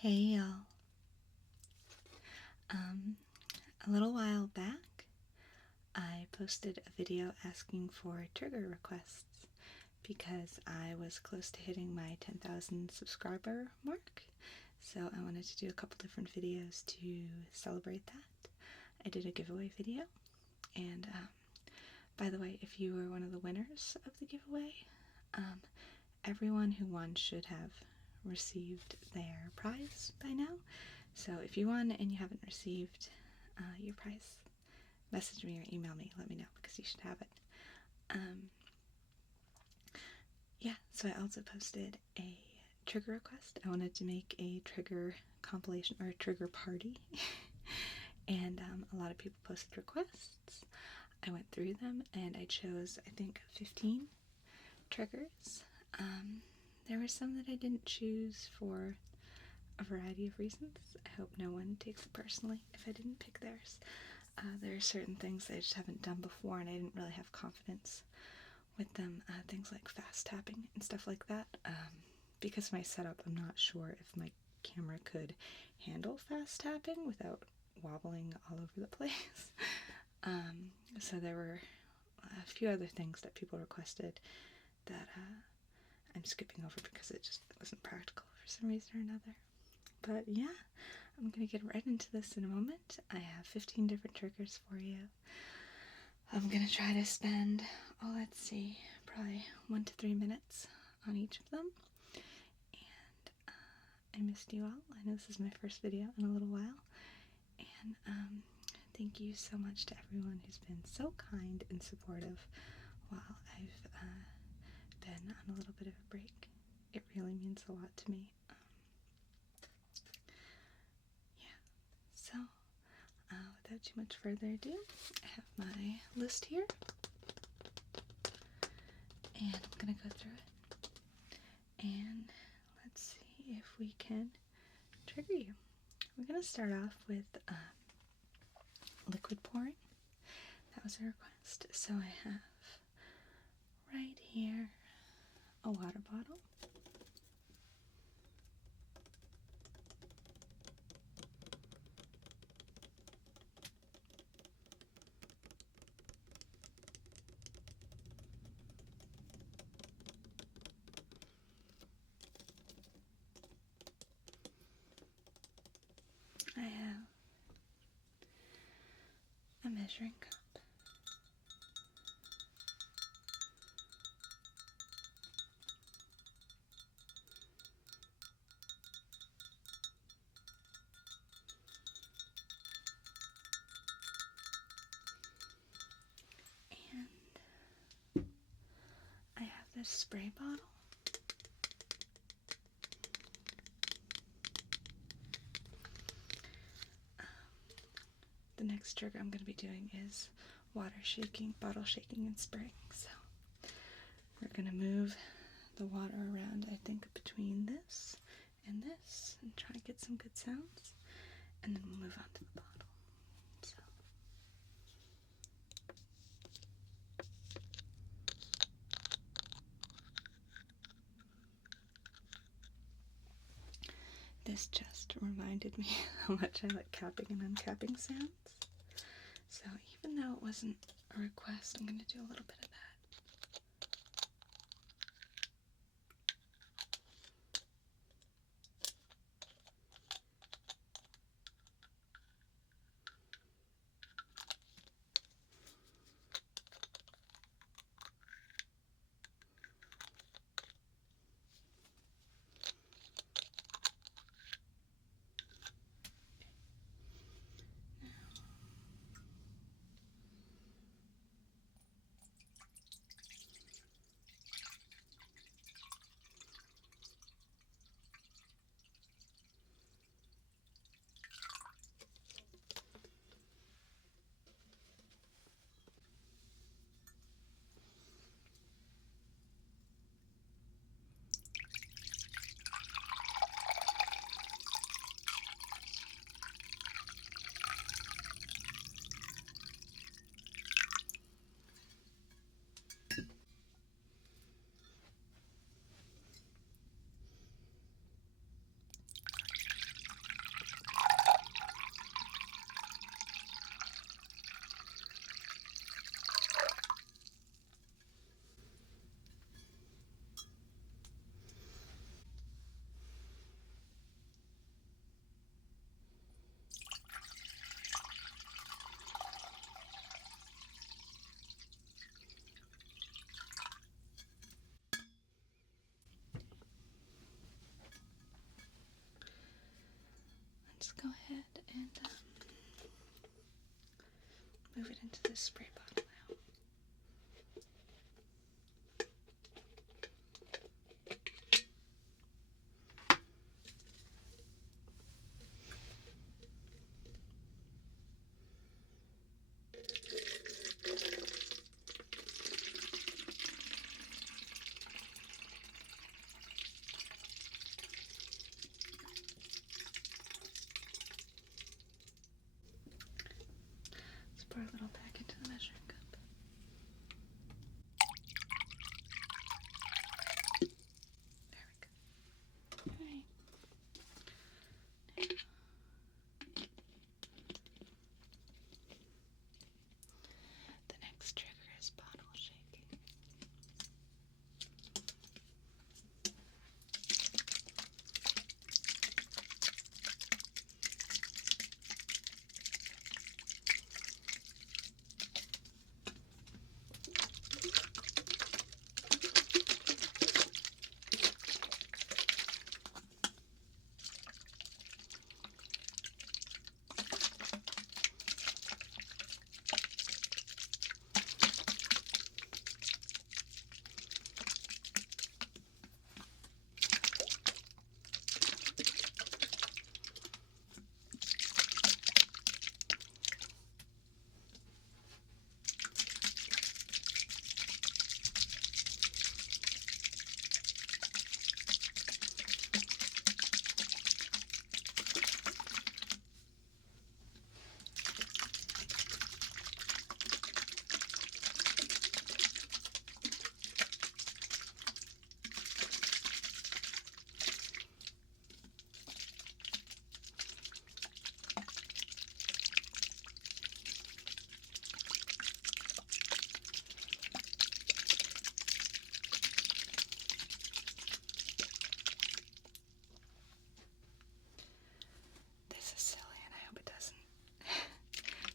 Hey y'all. A little while back, I posted a video asking for trigger requests because I was close to hitting my 10,000 subscriber mark. So I wanted to do a couple different videos to celebrate that. I did a giveaway video, and by the way, if you were one of the winners of the giveaway, everyone who won should have received their prize by now. So if you won and you haven't received your prize, message me or email me, let me know, because you should have it. Yeah, so I also posted a trigger request. I wanted to make a trigger compilation or a trigger party. And a lot of people posted requests. I went through them and I chose, I think, 15 triggers. There were some that I didn't choose for a variety of reasons. I hope no one takes it personally if I didn't pick theirs. There are certain things that I just haven't done before and I didn't really have confidence with them. Things like fast tapping and stuff like that. Because of my setup, I'm not sure if my camera could handle fast tapping without wobbling all over the place. So there were a few other things that people requested that I'm skipping over because it just wasn't practical for some reason or another. But yeah, I'm going to get right into this in a moment. I have 15 different triggers for you. I'm going to try to spend, let's see, probably 1 to 3 minutes on each of them. And I missed you all. I know this is my first video in a little while. And thank you so much to everyone who's been so kind and supportive while I've been on a little bit of a break. It really means a lot to me. So, without too much further ado, I have my list here, and I'm going to go through it, and let's see if we can trigger you. We're going to start off with liquid pouring. That was a request. So I have right here a water bottle. I have a measuring cup. And I have this spray bottle. The next trigger I'm going to be doing is water shaking, bottle shaking and spraying. So we're going to move the water around, I think, between this and try to get some good sounds, and then we'll move on to the bottle. So. This just reminded me how much I like capping and uncapping sounds. So even though it wasn't a request, I'm going to do a little bit of that. go ahead and move it into this spray bottle now. Let's pour a little back into the measuring cup. There we go. Alright. The next trigger is bottle shaking.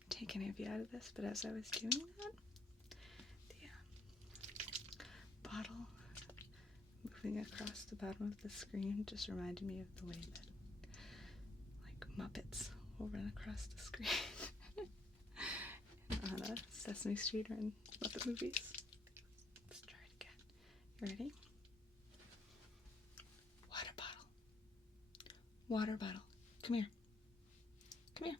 Take any of you out of this, but as I was doing that, the bottle moving across the bottom of the screen just reminded me of the way that, like, Muppets will run across the screen on Sesame Street or in Muppet movies. Let's try it again. You ready? Water bottle. Water bottle. Come here. Come here.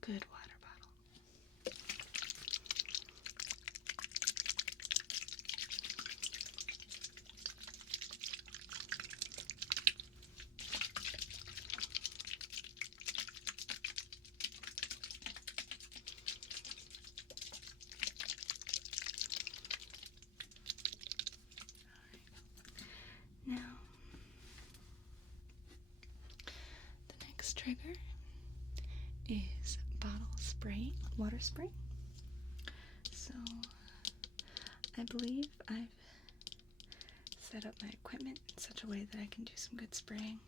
Good water bottle. Now, the next trigger is bottle spray, water spray. So, I believe I've set up my equipment in such a way that I can do some good spraying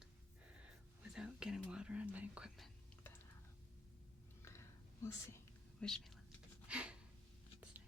without getting water on my equipment. But we'll see. Wish me luck. Let's see.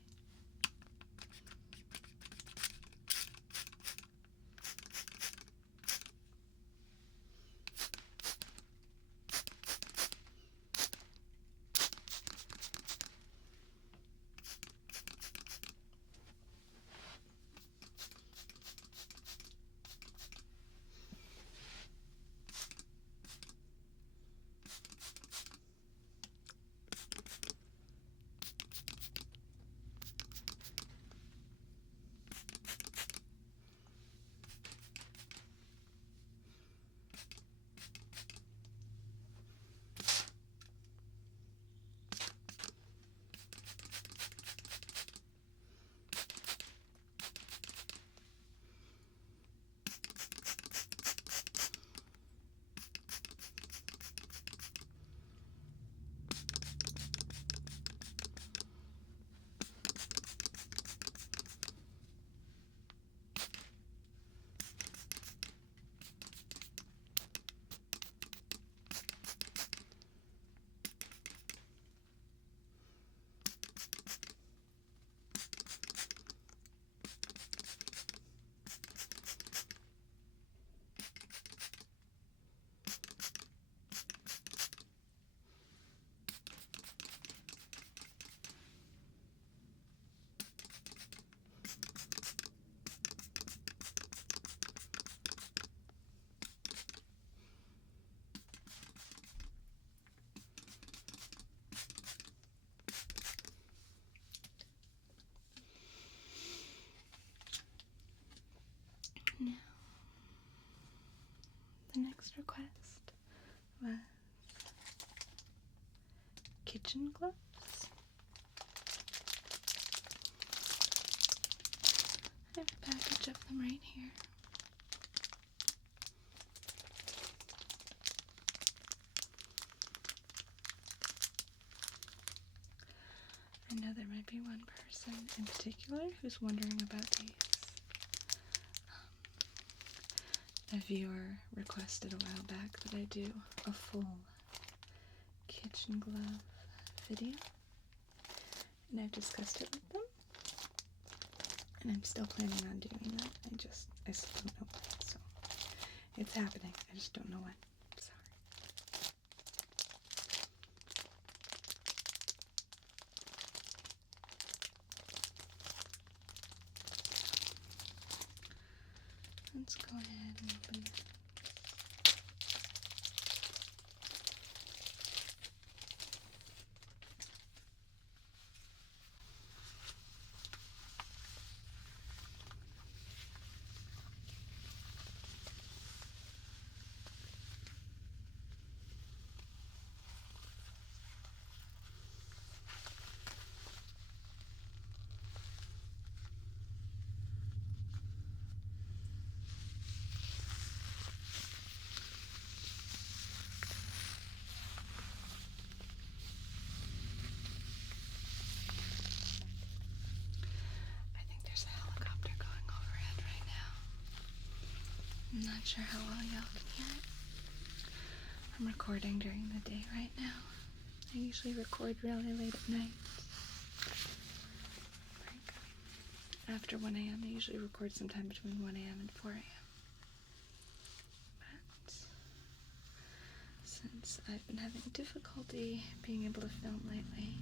The next request was kitchen gloves. I have a package of them right here. I know there might be one person in particular who's wondering about these. A viewer requested a while back that I do a full kitchen glove video, and I've discussed it with them, and I'm still planning on doing that. I still don't know when, so it's happening. I just don't know when. Sorry. Let's go ahead and open this. I'm not sure how well y'all can hear it. I'm recording during the day right now. I usually record really late at night. Like after 1 a.m. I usually record sometime between 1 a.m. and 4 a.m. But since I've been having difficulty being able to film lately,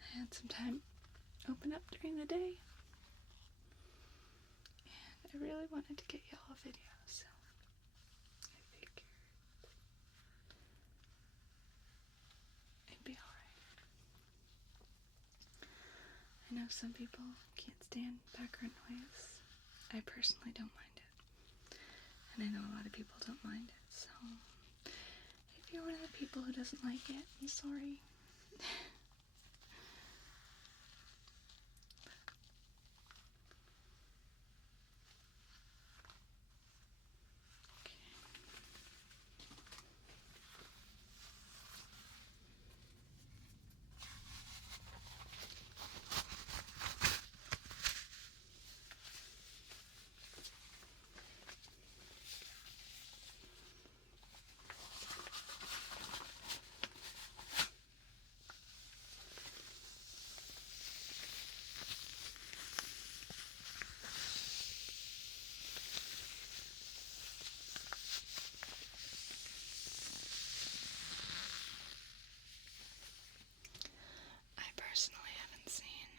I had some time open up during the day, and I really wanted to get y'all a video, so I figured it'd be alright. I know some people can't stand background noise. I personally don't mind it, and I know a lot of people don't mind it, so if you're one of the people who doesn't like it, I'm sorry. Personally, haven't seen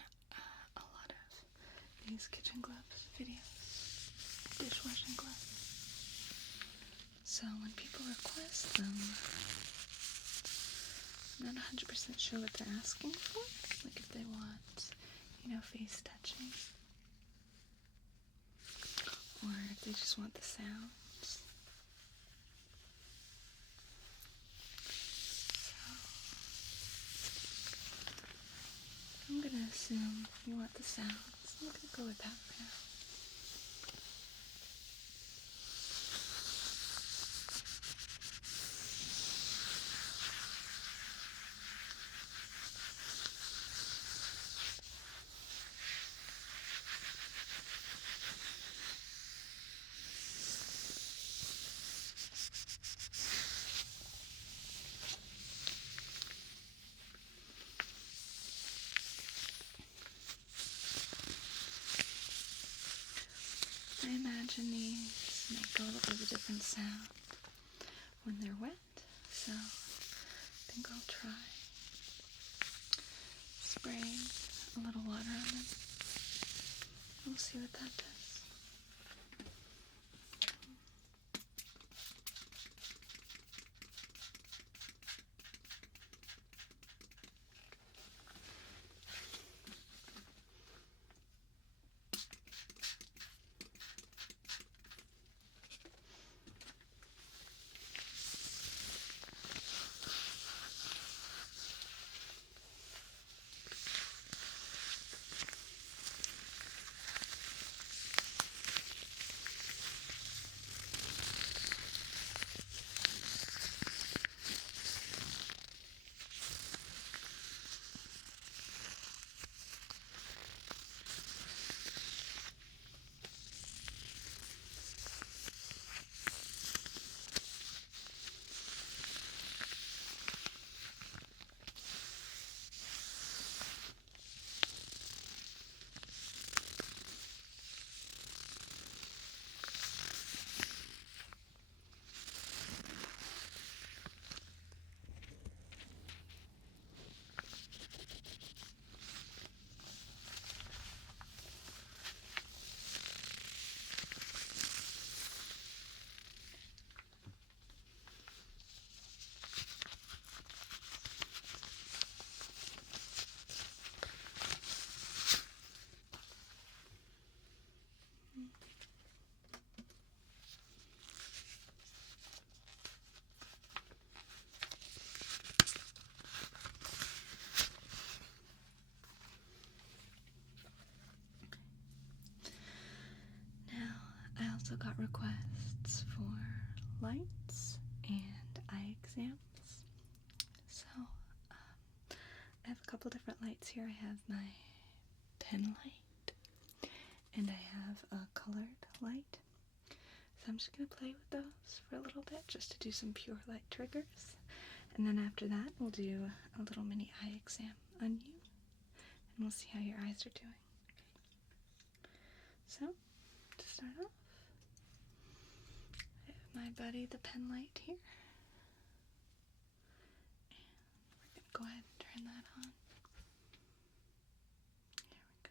a lot of these kitchen gloves videos, dishwashing gloves. So when people request them, I'm not 100% sure what they're asking for. Like if they want, face touching, or if they just want the sounds. I'm gonna assume you want the sounds. I'm gonna go with that for now. I imagine these make a little bit of a different sound when they're wet, so I think I'll try spraying a little water on them. We'll see what that does. got requests for lights and eye exams. So, I have a couple different lights here. I have my pen light, and I have a colored light. So I'm just going to play with those for a little bit, just to do some pure light triggers. And then after that, we'll do a little mini eye exam on you, and we'll see how your eyes are doing. So, to start off, I have my buddy, the pen light here. And we're going to go ahead and turn that on. There we go.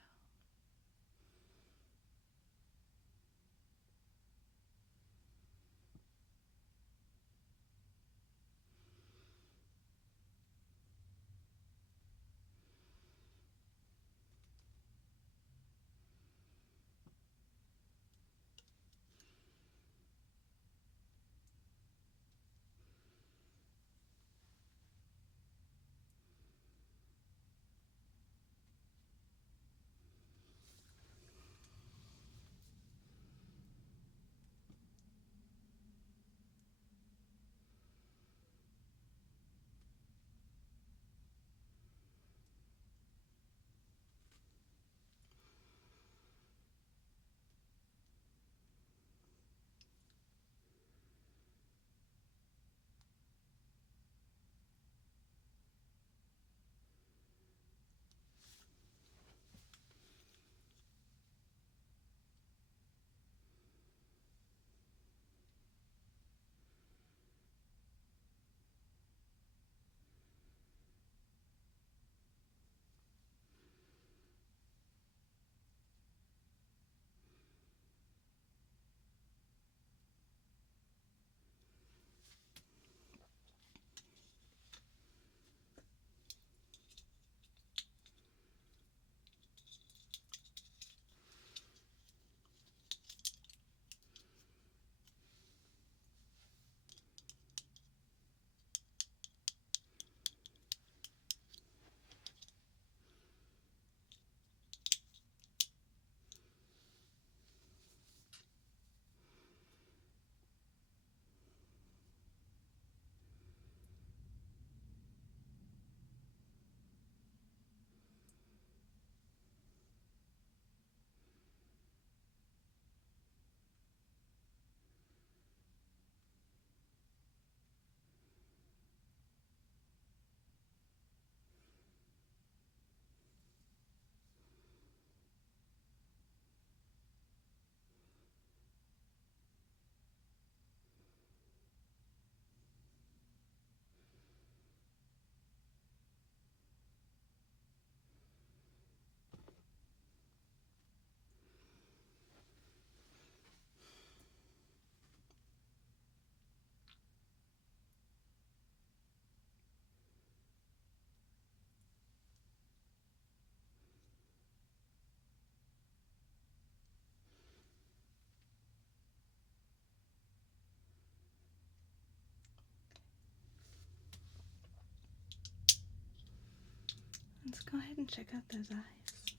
Let's go ahead and check out those eyes.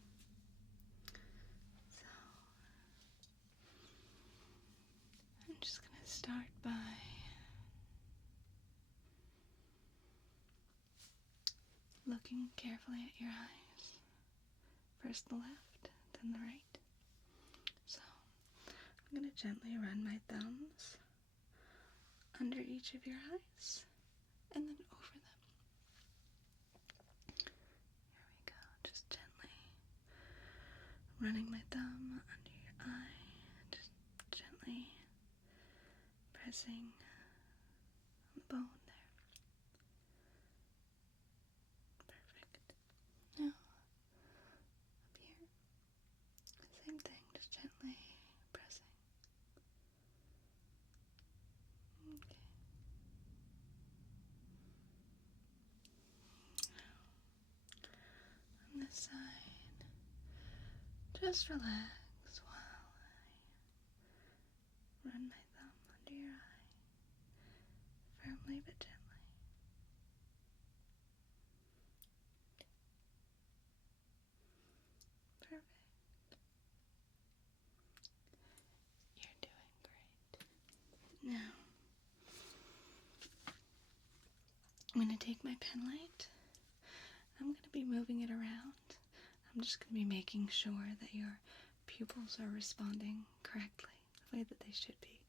So, I'm just going to start by looking carefully at your eyes. First the left, then the right. So, I'm going to gently run my thumbs under each of your eyes and then over them. Here we go, just gently running my thumb under your eye, just gently pressing on the bone there. Perfect. Now, up here, same thing, just gently pressing. Okay. On this side, just relax while I run my thumb under your eye, firmly but gently. Perfect. You're doing take my pen light. I'm going to be moving it around. I'm just going to be making sure that your pupils are responding correctly, the way that they should be,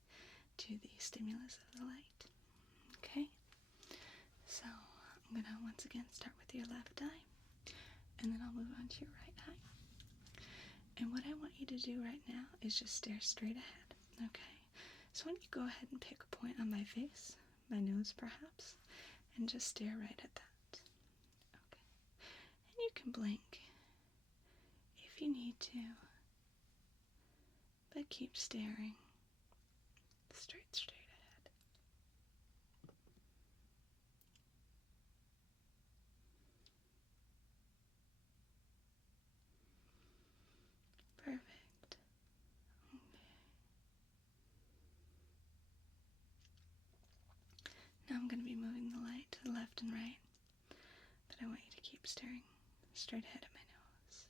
to the stimulus of the light. Okay? So I'm going to once again start with your left eye, and then I'll move on to your right eye. And what I want you to do right now is just stare straight ahead, okay? So why don't you go ahead and pick a point on my face, my nose perhaps, and just stare right at that. Okay. And you can blink if you need to, but keep staring straight ahead. Perfect. Okay. Now I'm going to be moving the light to the left and right, but I want you to keep staring straight ahead at my nose.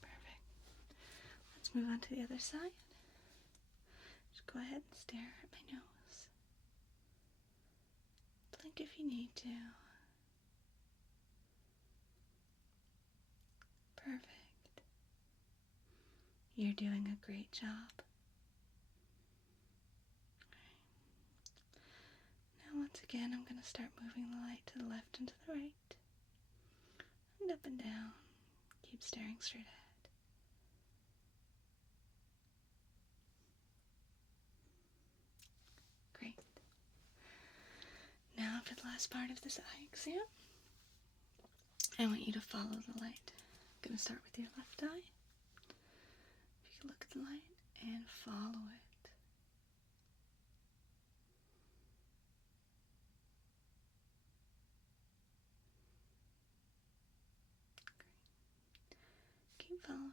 Perfect. Let's move on to the other side. Just go ahead and stare at my nose. Blink if you need to. Perfect. You're doing a great job. Now once again, I'm going to start moving the light to the left and to the right. And up and down. Keep staring straight ahead. Great. Now for the last part of this eye exam, I want you to follow the light. I'm going to start with your left eye. If you can look at the light and follow it. Great. Keep following.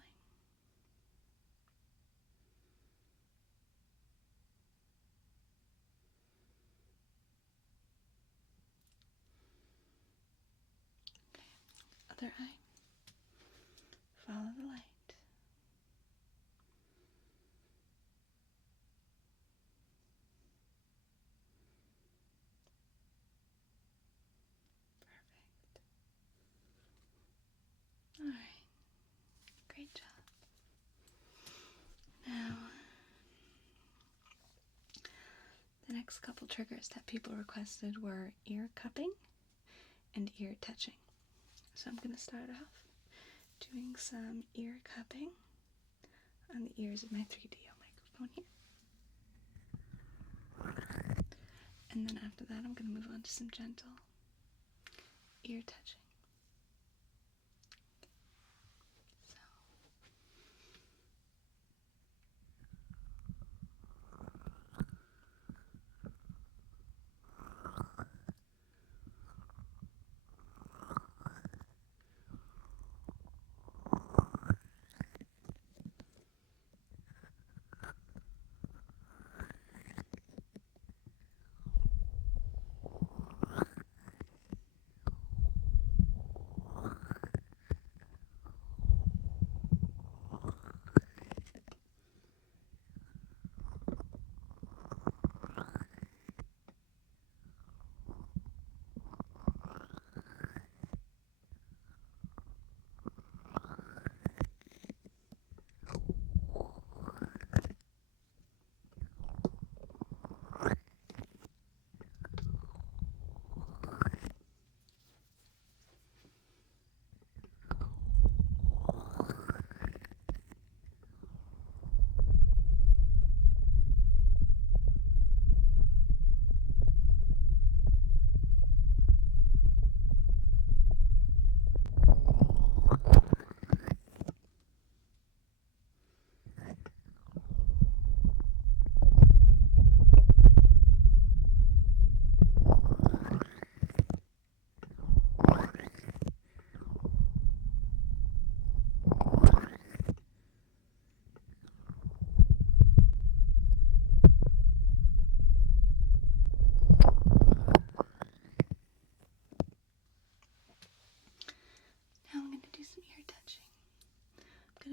Other eye. Follow the light. Perfect. Alright. Great job. Now, the next couple triggers that people requested were ear cupping and ear touching. So I'm going to start off doing some ear cupping on the ears of my 3DO microphone here. And then after that, I'm going to move on to some gentle ear touching.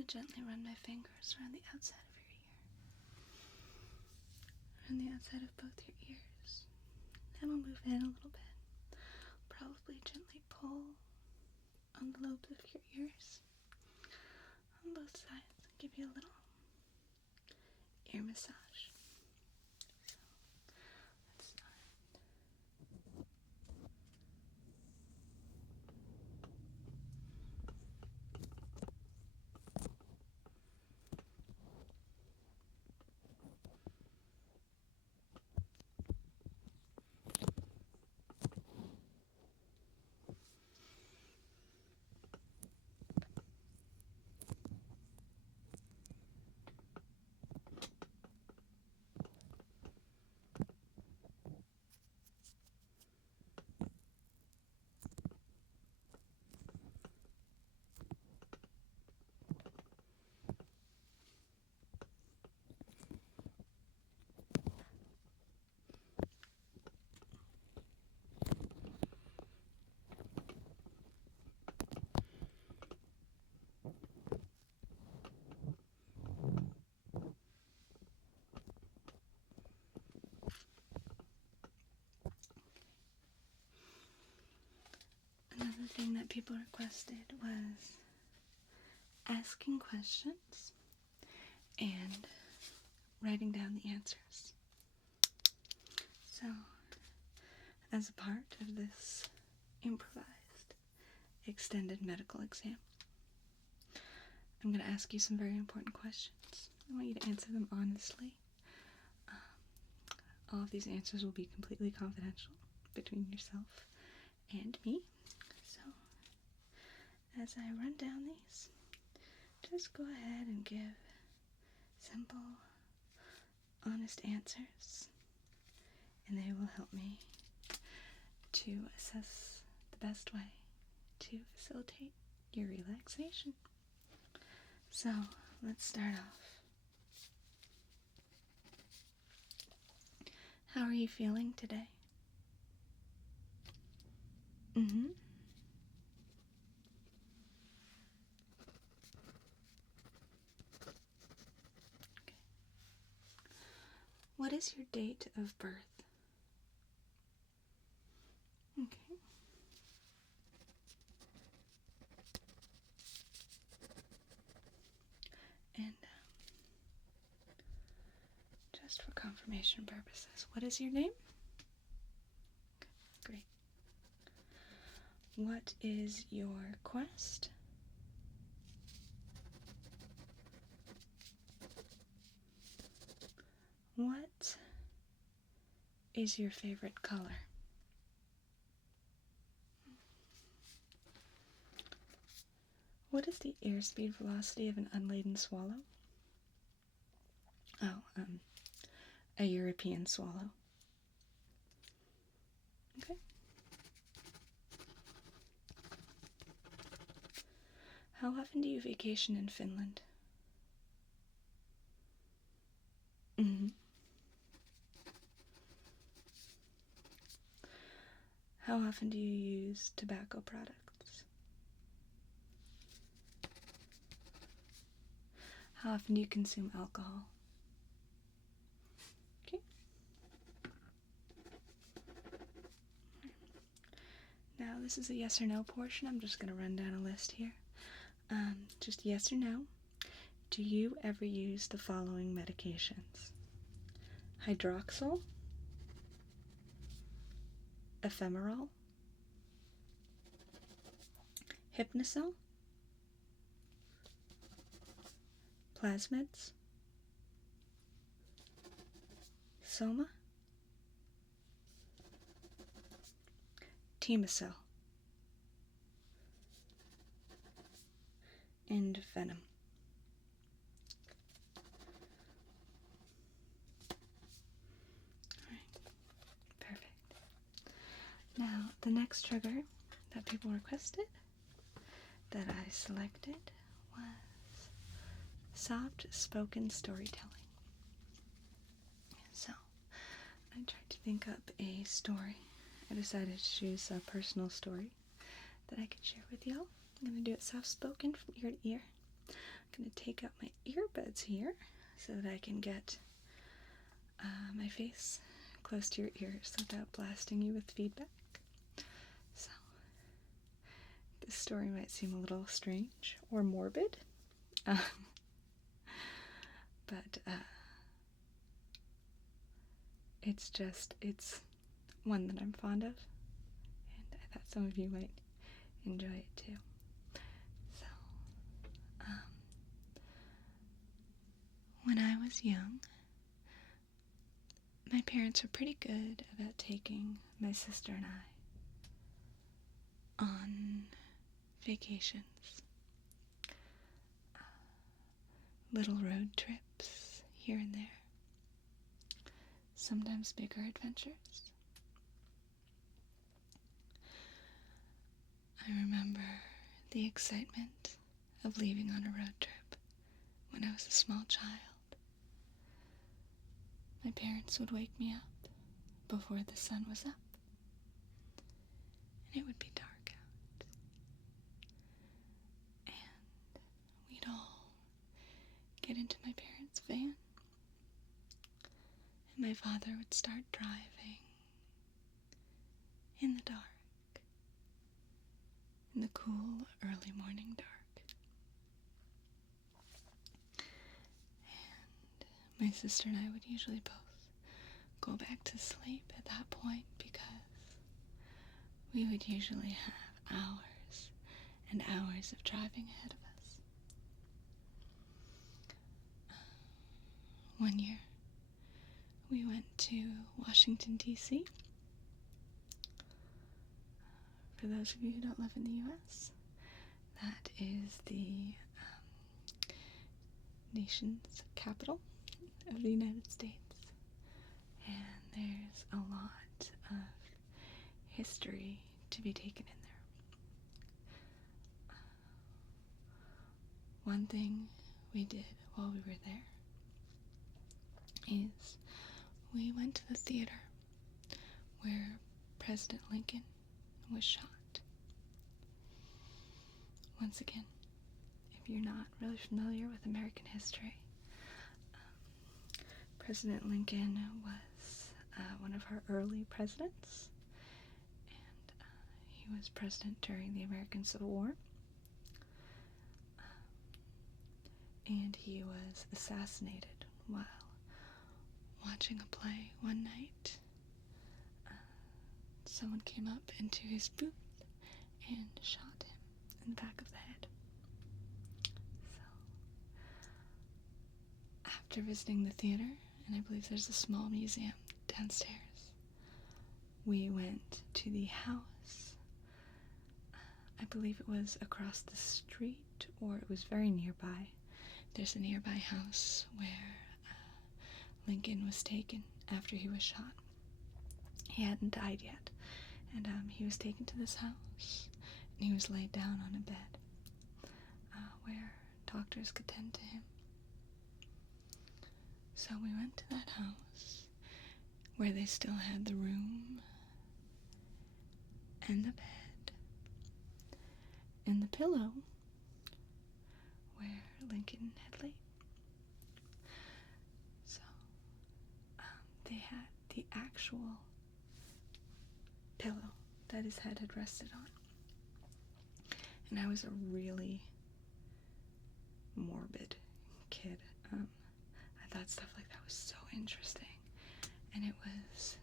gently run my fingers around the outside of your ear, around the outside of both your ears, and we'll move in a little bit. Probably gently pull on the lobes of your ears on both sides and give you a little ear massage. So, let's start. Another thing that people requested was asking questions and writing down the answers. So, as a part of this improvised extended medical exam, I'm going to ask you some very important questions. I want you to answer them honestly. All of these answers will be completely confidential between yourself and me. So, as I run down these, just go ahead and give simple, honest answers, and they will help me to assess the best way to facilitate your relaxation. So, let's start off. How are you feeling today? Okay. What is your date of birth? Okay. And just for confirmation purposes, what is your name? Okay, great. What is your quest? What is your favorite color? What is the airspeed velocity of an unladen swallow? Oh, a European swallow. Okay. How often do you vacation in Finland? How often do you use tobacco products? How often do you consume alcohol? Okay. Now this is a yes or no portion. I'm just going to run down a list here. Just yes or no. Do you ever use the following medications? Hydroxyl, ephemeral, hypnosil, plasmids, soma, Temacel, and venom. Alright, perfect. Now, the next trigger that people requested that I selected was soft spoken storytelling. So, I tried to think up a story. I decided to choose a personal story that I could share with y'all. I'm going to do it soft spoken from ear to ear. I'm going to take out my earbuds here so that I can get my face close to your ears without blasting you with feedback. So, this story might seem a little strange or morbid, but it's one that I'm fond of, and I thought some of you might enjoy it too. So, when I was young, my parents were pretty good about taking my sister and I on vacations. Little road trips here and there. Sometimes bigger adventures. I remember the excitement of leaving on a road trip when I was a small child. My parents would wake me up before the sun was up, and it would be dark out. And we'd all get into my parents' van, and my father would start driving in the dark, in the cool early morning dark. And my sister and I would usually both go back to sleep at that point because we would usually have hours and hours of driving ahead of us. One year, we went to Washington, D.C. For those of you who don't live in the U.S., that is the nation's capital of the United States. And there's a lot of history to be taken in there. One thing we did while we were there is we went to the theater where President Lincoln was shot. Once again, if you're not really familiar with American history, President Lincoln was one of our early presidents, and he was president during the American Civil War, and he was assassinated while watching a play one night. Someone came up into his booth and shot him in the back of the head. So, after visiting the theater, and I believe there's a small museum downstairs, we went to the house. I believe it was across the street, or it was very nearby. There's a nearby house where Lincoln was taken after he was shot. He hadn't died yet, and he was taken to this house, and he was laid down on a bed where doctors could tend to him. So we went to that house where they still had the room and the bed and the pillow where Lincoln had laid. So they had the actual pillow that his head had rested on. And I was a really morbid kid. I thought stuff like that was so interesting. And it was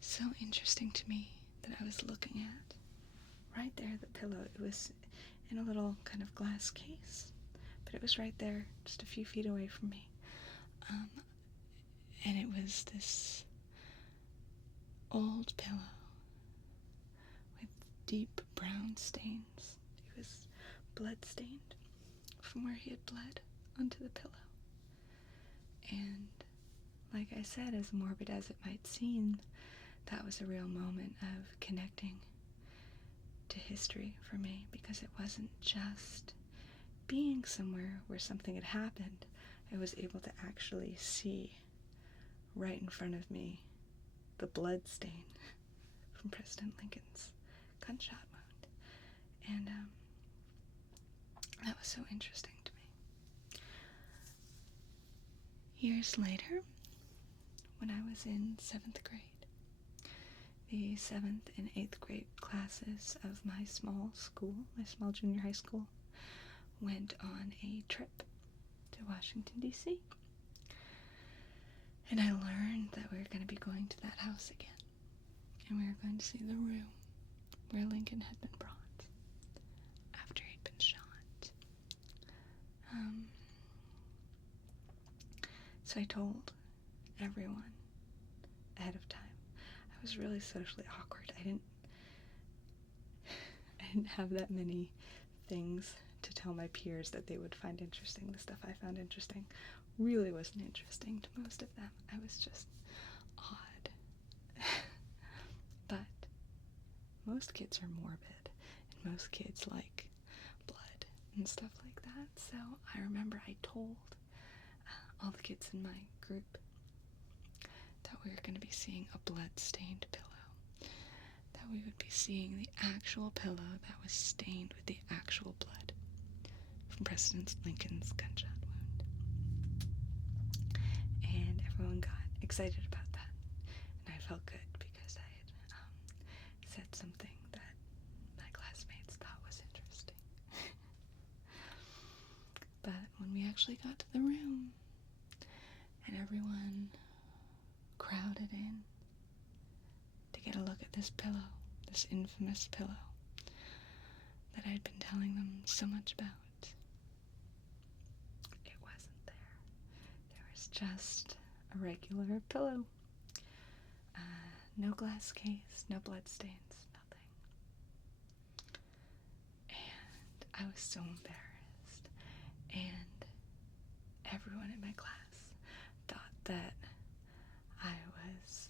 so interesting to me that I was looking at right there, the pillow. It was in a little kind of glass case, but it was right there, just a few feet away from me. And it was this old pillow with deep brown stains. It was blood stained from where he had bled onto the pillow. And like I said, as morbid as it might seem, that was a real moment of connecting to history for me, because it wasn't just being somewhere where something had happened. I was able to actually see right in front of me the blood stain from President Lincoln's gunshot wound. And that was so interesting to me. Years later, when I was in 7th grade, the 7th and 8th grade classes of my small school, my small junior high school, went on a trip to Washington, D.C. And I learned that we were going to be going to that house again. And we were going to see the room where Lincoln had been brought after he'd been shot. So I told everyone ahead of time. I was really socially awkward. I didn't have that many things to tell my peers that they would find interesting. The stuff I found interesting really wasn't interesting to most of them. I was just odd. But most kids are morbid, and most kids like blood and stuff like that. So I remember I told all the kids in my group that we were going to be seeing a blood-stained pillow. That we would be seeing the actual pillow that was stained with the actual blood from President Lincoln's gunshot wound. And everyone got excited about that. And I felt good because I had said something that my classmates thought was interesting. But when we actually got to the room, and everyone crowded in to get a look at this pillow, this infamous pillow that I'd been telling them so much about, it wasn't there. There was just a regular pillow. No glass case, no bloodstains, nothing. And I was so embarrassed. And everyone in my class thought that I was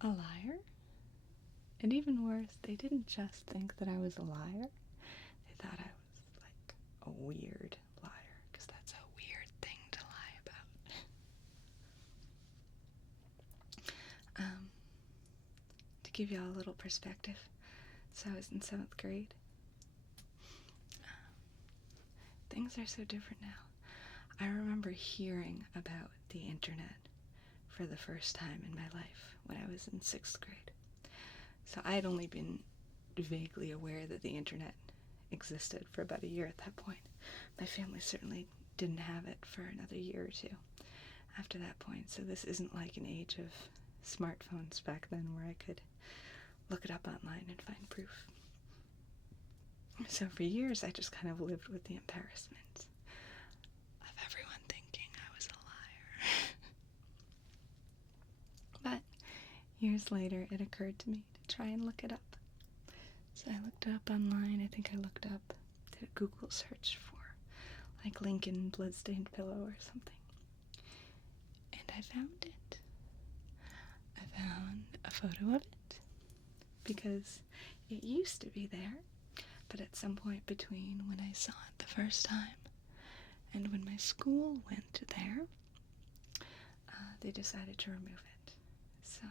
a liar. And even worse, they didn't just think that I was a liar. They thought I was like a weird liar, because that's a weird thing to lie about. To give y'all a little perspective, so I was in 7th grade. Things are so different now. I remember hearing about the internet for the first time in my life when I was in 6th grade. So I had only been vaguely aware that the internet existed for about a year at that point. My family certainly didn't have it for another year or two after that point, so this isn't like an age of smartphones back then where I could look it up online and find proof. So for years I just kind of lived with the embarrassment of everyone thinking I was a liar. But years later it occurred to me to try and look it up. So I looked it up online. I think I looked up, did a Google search for like Lincoln bloodstained pillow or something. And I found it. I found a photo of it because it used to be there, but at some point between when I saw it the first time and when my school went there, they decided to remove it. So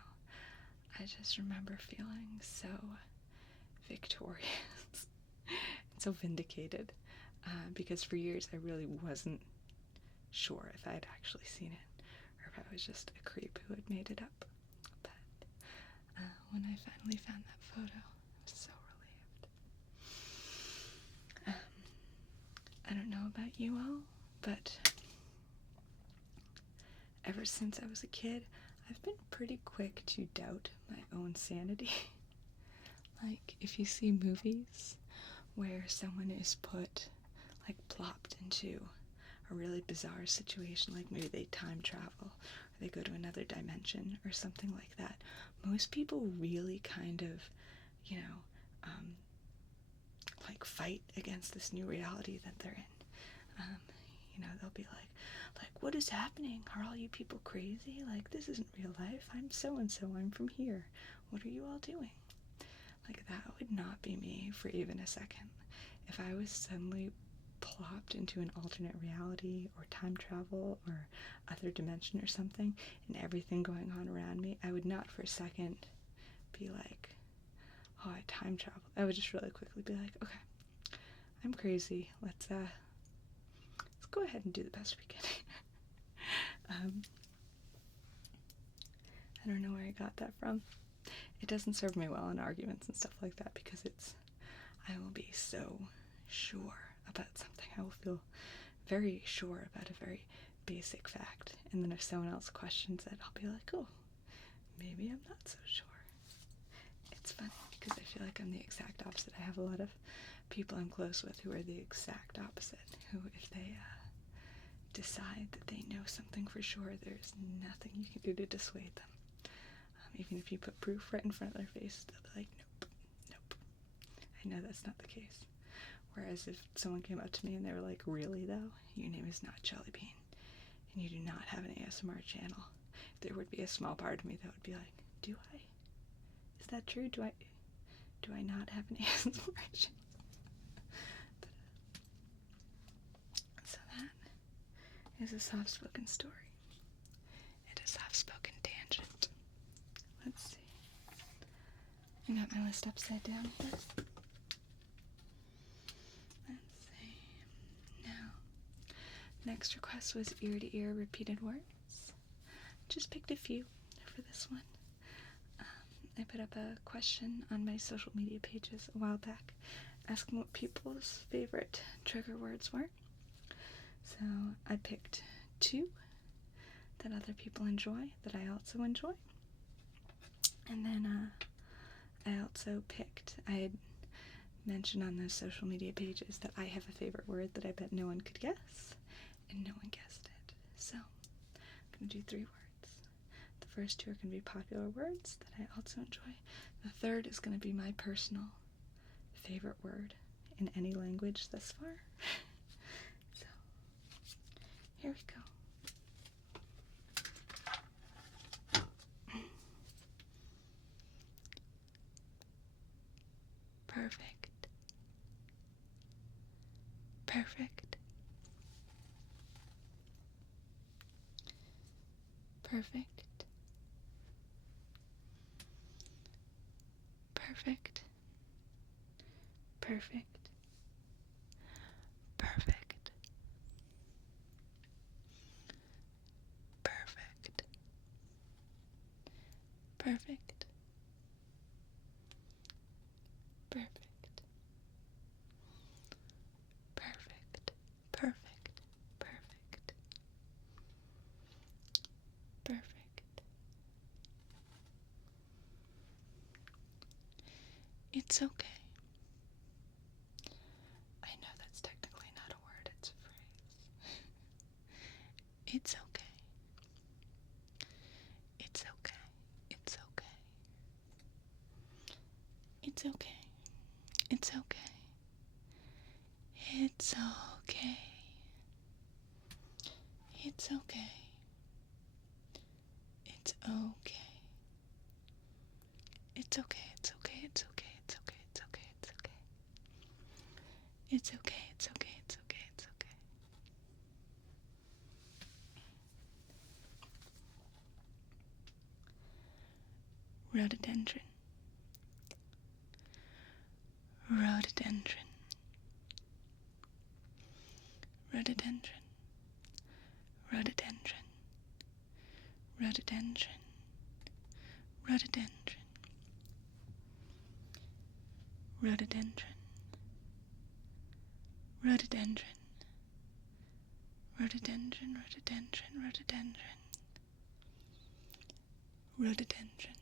I just remember feeling so victorious and so vindicated, because for years I really wasn't sure if I had actually seen it or if I was just a creep who had made it up. But when I finally found that photo, I was so relieved. I don't know about you all, but ever since I was a kid, I've been pretty quick to doubt my own sanity. Like, if you see movies where someone is plopped into a really bizarre situation, like maybe they time travel, or they go to another dimension, or something like that, most people really kind of, fight against this new reality that they're in. They'll be like, what is happening? Are all you people crazy? Like, this isn't real life. I'm so-and-so. I'm from here. What are you all doing? Like, that would not be me for even a second. If I was suddenly plopped into an alternate reality or time travel or other dimension or something, and everything going on around me, I would not for a second be like, oh, I time traveled. I would just really quickly be like, okay, I'm crazy. Let's go ahead and do the best we can. I don't know where I got that from. It doesn't serve me well in arguments and stuff like that because I will be so sure about something. I will feel very sure about a very basic fact. And then if someone else questions it, I'll be like, oh, maybe I'm not so sure. It's funny because I feel like I'm the exact opposite. I have a lot of people I'm close with who are the exact opposite, who if they decide that they know something for sure, there's nothing you can do to dissuade them. Even if you put proof right in front of their face, they'll be like, nope, nope. I know that's not the case. Whereas if someone came up to me and they were like, really though, your name is not Jelly Bean, and you do not have an ASMR channel, there would be a small part of me that would be like, do I? Is that true? Do I not have an ASMR channel? So that is a soft-spoken story. And a soft-spoken tangent. Let's see. I got my list upside down here. Let's see. Now, next request was ear-to-ear repeated words. Just picked a few for this one. I put up a question on my social media pages a while back asking what people's favorite trigger words were. So I picked 2 that other people enjoy, that I also enjoy. And then I also picked, I had mentioned on those social media pages that I have a favorite word that I bet no one could guess, and no one guessed it. So I'm going to do 3 words. The first 2 are going to be popular words that I also enjoy. The third is going to be my personal favorite word in any language thus far. So, here we go. Perfect. Perfect. Perfect. Perfect. Perfect. Perfect. Perfect. Perfect. Perfect. Perfect. Perfect. Perfect. Perfect. It's okay. I know that's technically not a word, it's a phrase. It's okay. It's okay. It's okay. It's okay. It's okay. It's okay. It's okay. It's okay. It's okay. It's okay. It's okay. It's okay. It's okay. It's okay. It's okay. It's okay. It's okay. It's okay. Rhododendron. Rhododendron. Rhododendron. Rhododendron. Rhododendron. Rhododendron. Rhododendron. Rhododendron. Rhododendron. Rhododendron. Rhododendron. Rhododendron. Rhododendron.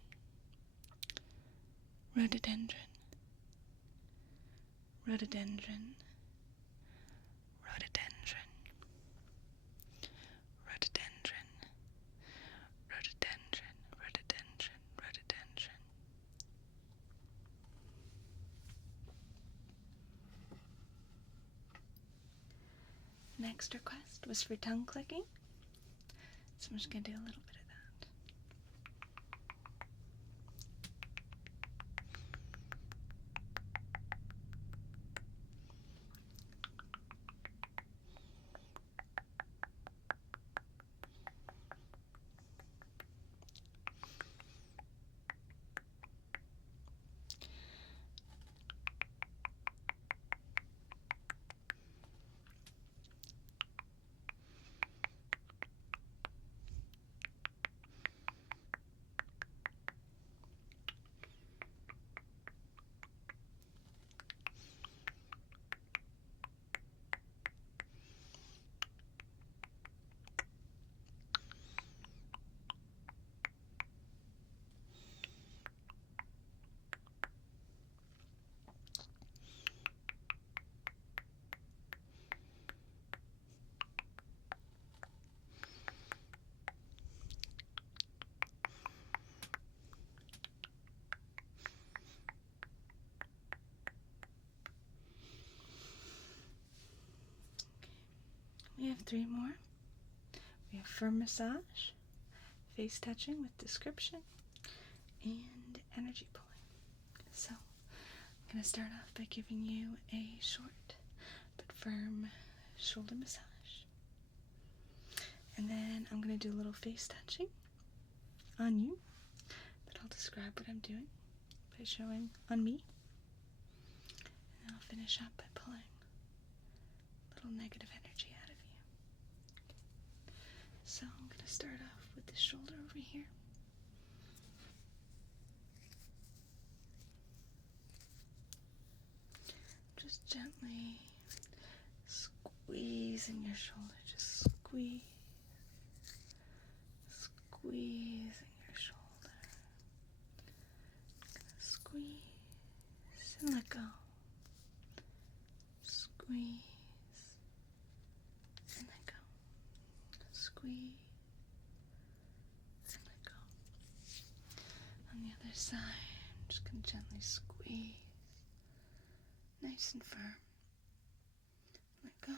Rhododendron. Rhododendron. Rhododendron. Rhododendron. Rhododendron. Rhododendron. Next request was for tongue clicking, so I'm just going to do a little bit of that. have 3 more. We have firm massage, face touching with description, and energy pulling. So I'm going to start off by giving you a short but firm shoulder massage. And then I'm going to do a little face touching on you, but I'll describe what I'm doing by showing on me. And I'll finish up by pulling a little negative energy out of you. So I'm going to start off with the shoulder over here. Just gently squeezing your shoulder. Just squeeze. Squeezing your shoulder. Squeeze and let go. Squeeze and let go. Squeeze and let go. On the other side, I'm just going to gently squeeze. Nice and firm. Let go.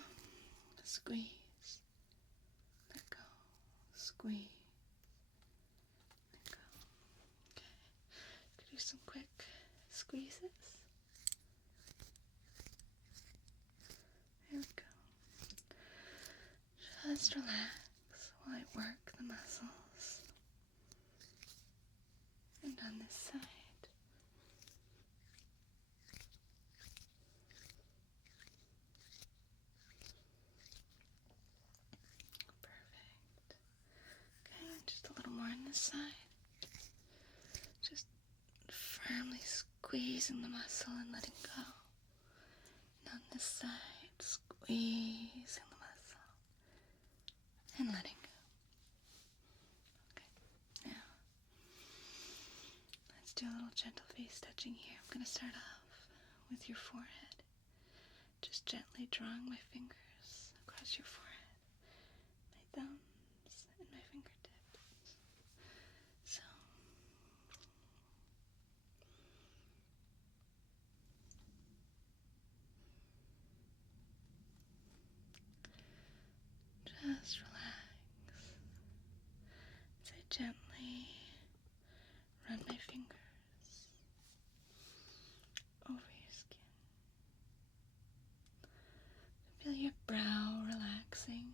Squeeze. Let go. Squeeze. Let go. Okay. Could do some quick squeezes. There we go. Just relax while I work the muscles. And on this side. Perfect. Okay, just a little more on this side. Just firmly squeezing the muscle and letting go. And on this side, squeezing the muscle and letting go. Okay, now let's do a little gentle face touching here. I'm going to start off with your forehead. Just gently drawing my fingers across your forehead, my thumbs, and my fingertips. So, just relax as I gently run my fingers over your skin. Feel your brow relaxing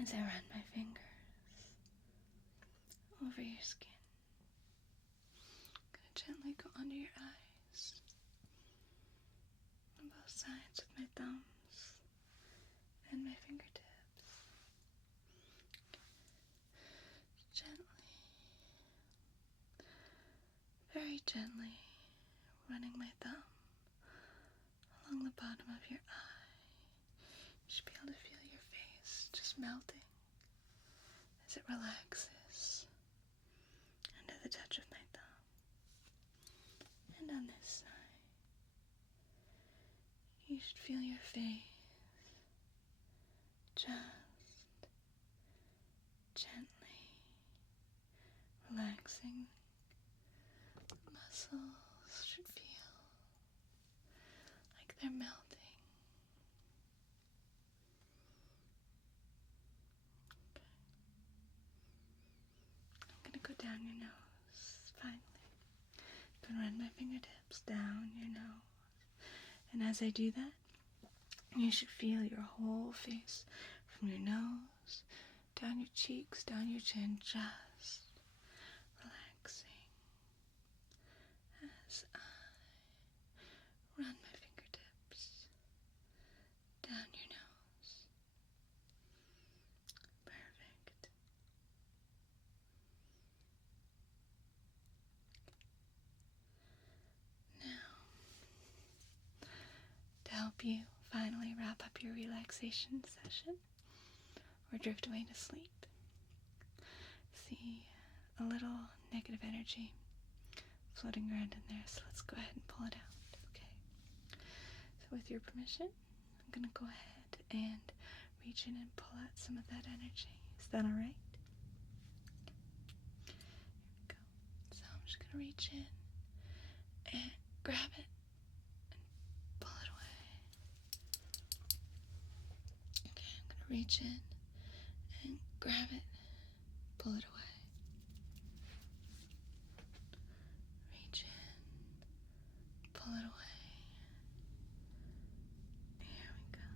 as I run my fingers over your skin. I'm going to gently go under your eyes on both sides with my thumbs and my fingertips. Gently, very gently running my thumb along the bottom of your eye. You should be able to feel your face just melting as it relaxes under the touch of my thumb. And on this side, you should feel your face just gently relaxing. The muscles should feel like they're melting. Okay. I'm going to go down your nose, finally. I'm going to run my fingertips down your nose. And as I do that, you should feel your whole face from your nose, down your cheeks, down your chin, just relaxing as I run my fingertips down your nose. Perfect. Now, to help you finally wrap up your relaxation session or drift away to sleep, see a little negative energy floating around in there, so let's go ahead and pull it out. Okay, so with your permission, I'm going to go ahead and reach in and pull out some of that energy. Is that alright? Here we go. So I'm just going to reach in and grab it and pull it away. reach in and grab it, pull it away. Reach in, pull it away. Here we go.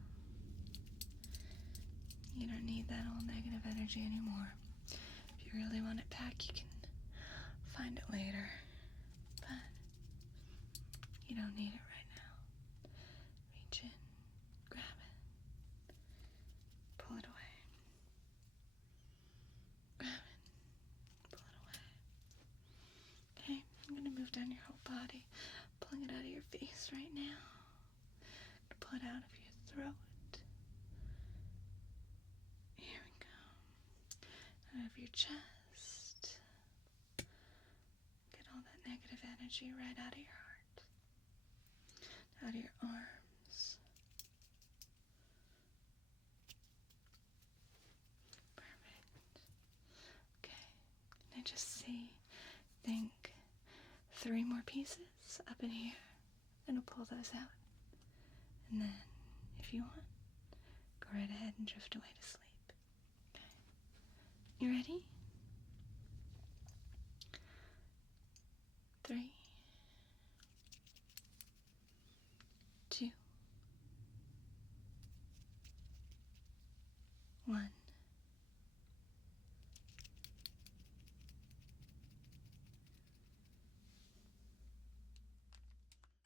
You don't need that old negative energy anymore. If you really want it back, you can find it later. But you don't need it right now. Reach in, grab it, pull it away. Grab it, pull it away. Okay, I'm going to move down your whole body, pulling it out of your face right now. Pull it out of your throat. Here we go. Out of your chest. Get all that negative energy right out of your heart. Out of your arms. Perfect. Okay. And I just think 3 more pieces up in here. And I'll pull those out. And then, if you want, go right ahead and drift away to sleep. Okay. You ready? 3, 2, 1.